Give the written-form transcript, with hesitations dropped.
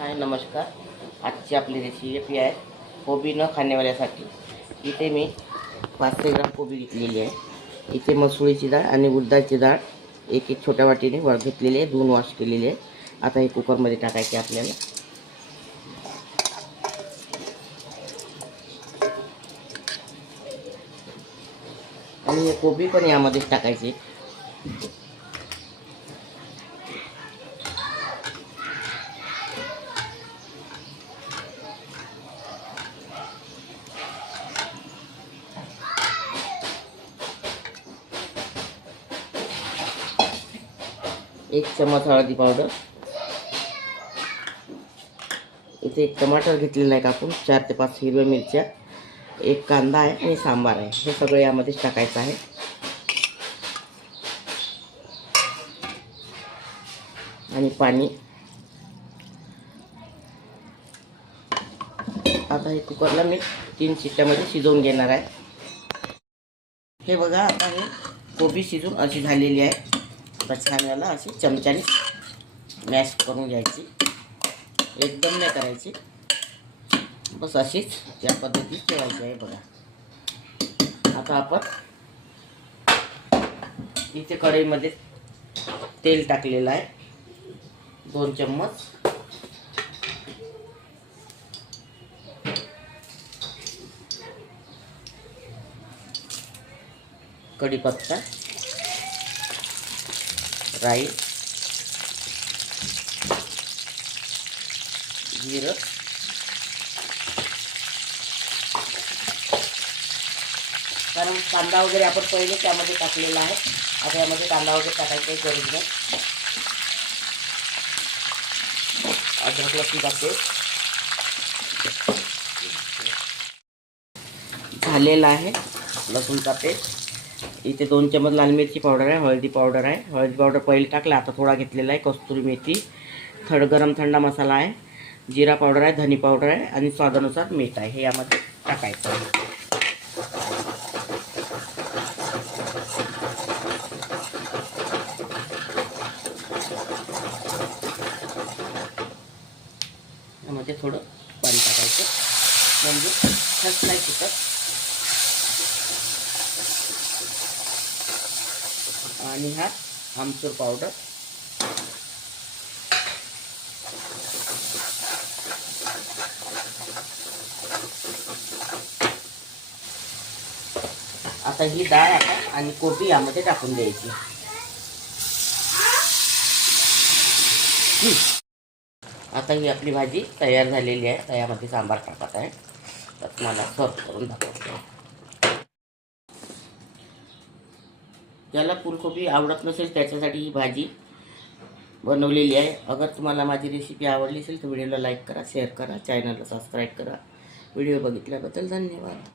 हाय नमस्कार. आजची आपली रेसिपी आहे कोबी न खाण्यावाल्यासाठी. इथे मी 500 ग्राम कोबी घेतलेली आहे. इथे मसुरीची डाळ आणि उडदाची डाळ एक एक छोट्या वाटीने घेतलेली आहे. 2 वॉश केलेली आहे. आता हे कुकरमध्ये टाकायचे आपल्याला. आणि हे कोबी पण यामध्ये टाकायचे. एक चम्मच हळदी पावडर. इथे एक टमाटर घेतलेला आहे कापून. 4 ते 5 हिरव्या मिरच्या, एक कांदा आहे आणि सांबार आहे. हे सगळं यामध्ये टाकायचं आहे. आणि पाणी. आता हे कुकरला मी 3 शिट्ट्यामध्ये शिजवून घेणार आहे. हे बघा, आता हे कोबी शिजून अशी झालेली आहे. आता छान याला अशी चमच्याने मॅश करून घ्यायची. एकदम नाही करायची, बस अशीच या पद्धतीत ठेवायची आहे. बघा, आता आपण इथे कढईमध्ये तेल टाकलेलं आहे 2 चम्मच. कढीपत्ता, राई, जिरं, कारण कांदा वगैरे आपण पहिले त्यामध्ये टाकलेला आहे. आता यामध्ये कांदा वगैरे टाकायची काही गरज नाही. अद्रक लसूण टाकते. झालेला आहे लसूणचा पेस्ट. इथे 2 चम्मच लाल मिरची पावडर आहे, हळदी पावडर आहे. हळदी पावडर पहिले टाकला, आता थोडा घेतलेला आहे. कस्तुरी मेथी, गरम थंडा मसाला आहे, जिरा पावडर आहे, धनी पावडर आहे आणि स्वादानुसार मीठ आहे. हे यामध्ये टाकायचं आहे. यामध्ये थोडं पाणी टाकायचं म्हणजे खस नाही सुटत. आणि हा आमचूर पावडर. आता ही डाळ आणि कोबी यामध्ये टाकून द्यायची. आता ही आपली भाजी तयार झालेली आहे. तर यामध्ये सांबार टाकत आहे. तर मला सर्व करून दाखवतो. ज्याला फुलकोबी आवडत नसेल त्याच्यासाठी ही भाजी बनवलेली आहे. अगर तुम्हाला माझी रेसिपी आवडली असेल तर व्हिडिओला लाईक करा, शेअर करा, चॅनलला सबस्क्राईब करा. व्हिडिओ बघितल्याबद्दल धन्यवाद.